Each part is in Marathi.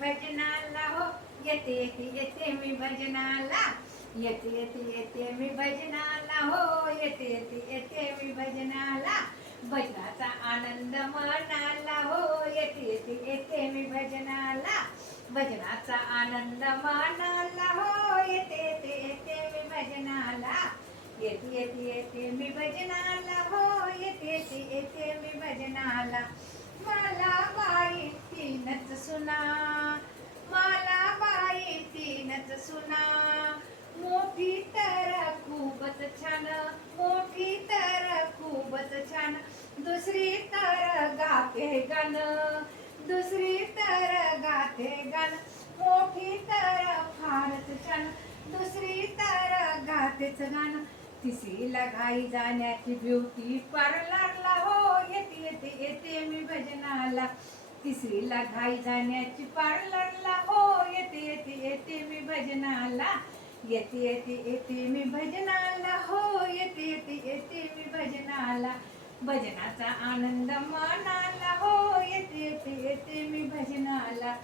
भजनाला हो, येते येते येते मी भजनाला, येते येते येते मी भजनाला हो, येते येते येते मी भजनाला, भजनाचा आनंद मनाला हो, येते येते येते मी भजनाला, भजनाचा आनंद मनाला हो, येते येते येते मी भजनाला, येते येते येते मी भजनाला हो, येते येते येते मी भजनाला. मला बाई तीनच सुना, मला बाई तीनच सुना, मोठी तर खूपच छान, मोठी तर खूपच छान, दुसरी तर गाते गाणं, दुसरी तर गाते गाणं, मोठी तर फारच छान, दुसरी तर गातेच गाणं, तिसरीला घाई जाण्याची ब्युटी पार्लरला हो, येते येते येते मी भजनाला, तिसरीला घाई जाण्याची पार्लरला हो, येते येते येते मी भजनाला, येते येते येते मी भजनाला हो, येते येते येते मी भजनाला, भजनाचा आनंद मनाला हो, येते येते येते मी भजनाला,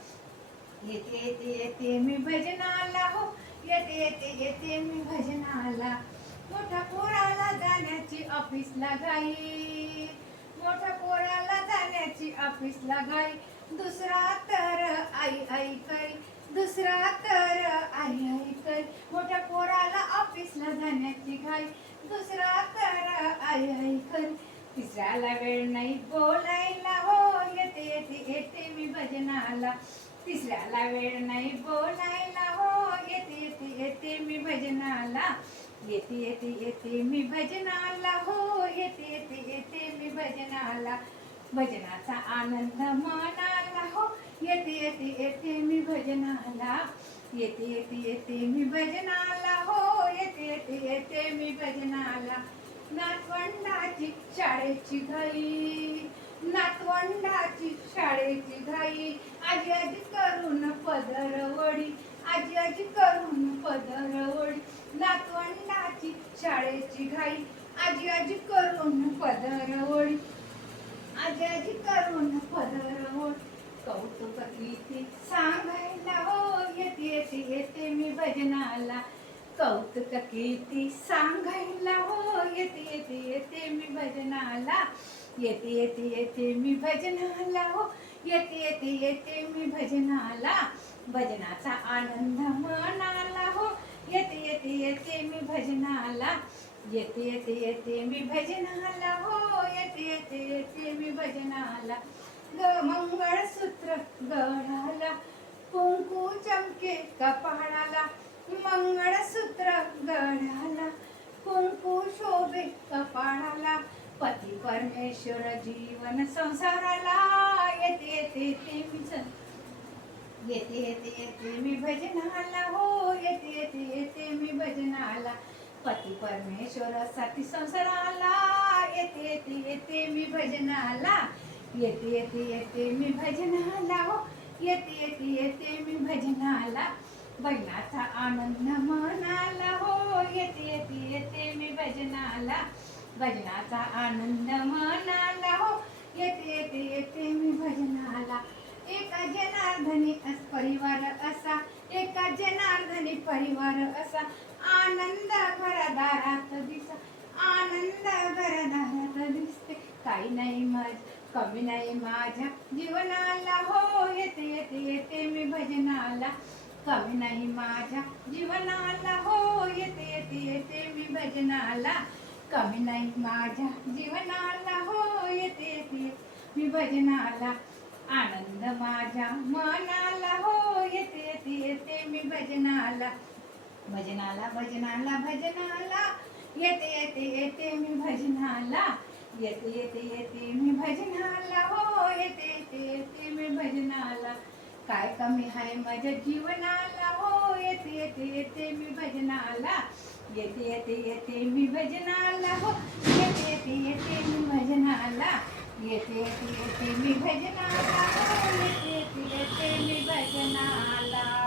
येते येते येते मी भजनाला हो, येते येते येते मी भजनाला. मोठ्या पोराला जाण्याची ऑफिसला घाई, मोठ्या पोराला जाण्याची ऑफिसला घाई, दुसरा तर आई आई करी, दुसरा तर आई आई करी, मोठ्या पोराला ऑफिसला जाण्याची घाई, दुसरा तर आई आई करी, तिसऱ्याला वेळ नाही बोलायला हो, येते येते येते मी भजनाला, तिसऱ्याला वेळ नाही बोलायला हो, येते येते येते मी भजनाला, येते येते येते मी भजनाला हो, येते येते येते मी भजनाला, भजनाचा आनंद मनाला हो, येते येते येते मी भजनाला, येते येते येते मी भजनाला हो, येते येते येते मी भजनाला. नातवंडाची शाळेची घाई, नातवंडाची शाळेची घाई, आजी आजी करून पदरवडी, आजी आजी करून पदरवडी, नातवंडाची शाळेची घाई, आजी आजी करून पदरवडी, आजी आजी करून पदरवडी, कौतुक किती सांगायला हो, येते येते येते मी भजनाला, कौतुक किती सांगायला हो, येते येते येते मी भजनाला, येते येते येते मी भजनाला हो, येते येते येते मी भजनाला, भजनाचा आनंद मनाला हो, येते येते येते मी भजनाला, येते येते येते मी भजनाला हो, येते येते येते मी भजनाला. मंगळसूत्र गळाला, कुंकू चमके कपाळाला, मंगळसूत्र गळाला, कुंकू शोभे कपाळाला, पती परमेश्वर जीवन संसाराला, येते येते येते मी येते येते येते मी भजनाला हो, येते येते येते मी भजनाला, पती परमेश्वरासाठी संसाराला, येते येते येते मी भजनाला, येते येते येते मी भजनाला हो, येते येते येते मी भजनाला, भजनाचा आनंद मनाला हो, येते येते येते मी भजनाला, भजनाचा आनंद मनाला हो, येते येते येते मी भजनाला. एका जनार्दनी परिवार असा, एका जनार्दनी परिवार असा, आनंद घरदारात दिसा, आनंद घरदारात दिसते, काही नाही कमी नाही माझ्या जीवनाला हो, येते येते येते मी भजनाला, कमी नाही माझ्या जीवनाला हो, येते येते येते मी भजनाला, कमी नाही माझ्या जीवनाला हो, येते येते मी भजनाला, आनंद माझ्या मनाला हो, येते येते येते मी भजनाला, भजनाला भजनाला भजनाला, येते येते येते मी भजनाला, येते येते येते मी भजनाला हो, येते येते येते मी भजनाला, काय कमी आहे माझ्या जीवनाला हो, येते येते येते मी भजनाला, येते येते येते मी भजनाला हो, येते येते येते मी भजनाला, येते येते येते मी भजनाला हो, येते येते येते मी भजनाला.